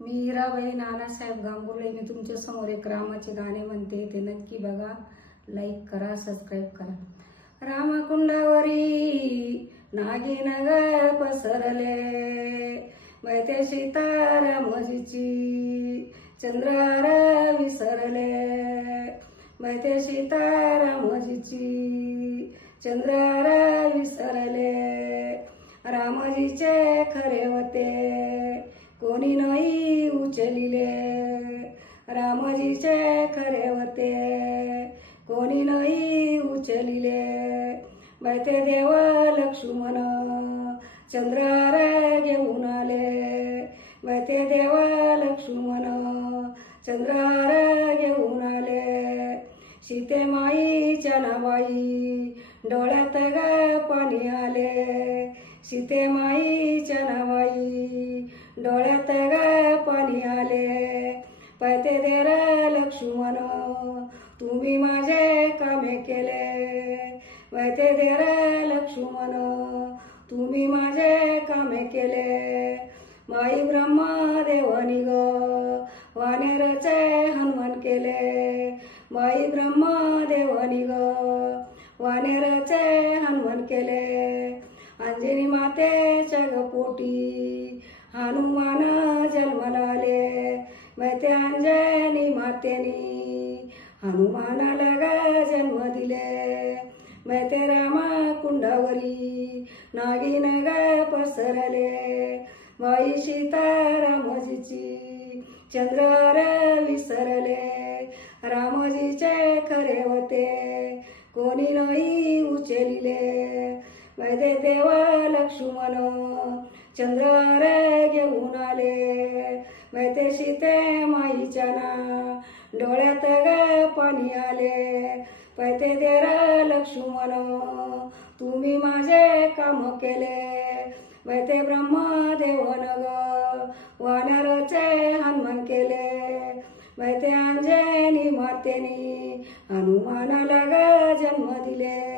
मी हिराबाई नानासाहेब गांगुर्डे. मी तुमच्या समोर एक रामाचे गाणे म्हणते, ते नक्की बघा, लाईक करा, सबस्क्राईब करा. रामकुंडावरी नागिन ग पसरले, मैते सीतारामजीची चंद्रार विसरले, मैते सीतारामजीची चंद्रार विसरले. रामजीचे खरे होते कोणी नाही उचलिले, रामजीचे खरे होते कोणी नाही उचलिले. मैते देव लक्ष्मण चंद्रार घेऊन आले, मैते देव लक्ष्मण चंद्रार घेऊन आले. सीते माईच्या नावाई डोळ्यात ग पाणी आले, सीते माईच्या नावाई डोळ्यात ग पाणी आले. पैते देर लक्ष्मण तुम्ही माझे कामे केले, पैते देर लक्ष्मण तुम्ही माझे कामे केले. माई ब्रह्मदेवानी ग वानेरचे हनुमान केले, माई ब्रह्मदेवानी ग वानेरचे हनुमान केले. अंजनी मातेच्या ग पोटी हनुमान जन्माला आले, मैते अंजनी मातेनी हनुमानाला ग जन्म दिले. मैते रामा कुंडावरी नागिन ग पसरले, माई सीतारामजीची चंद्रार विसरले. रामजीचे खरे होते कोणी नाही उचलिले, मैते देव लक्ष्मण चंद्रार घेऊन आले. मैते सीते माईच्या ना डोळ्यात ग पाणी आले, पैते देर लक्ष्मण तुम्ही माझे काम केले. मैते ब्रह्मदेवन ग वानरचे हनुमान केले, मैते अंजनी मातेनी हनुमानाला ग जन्म दिले.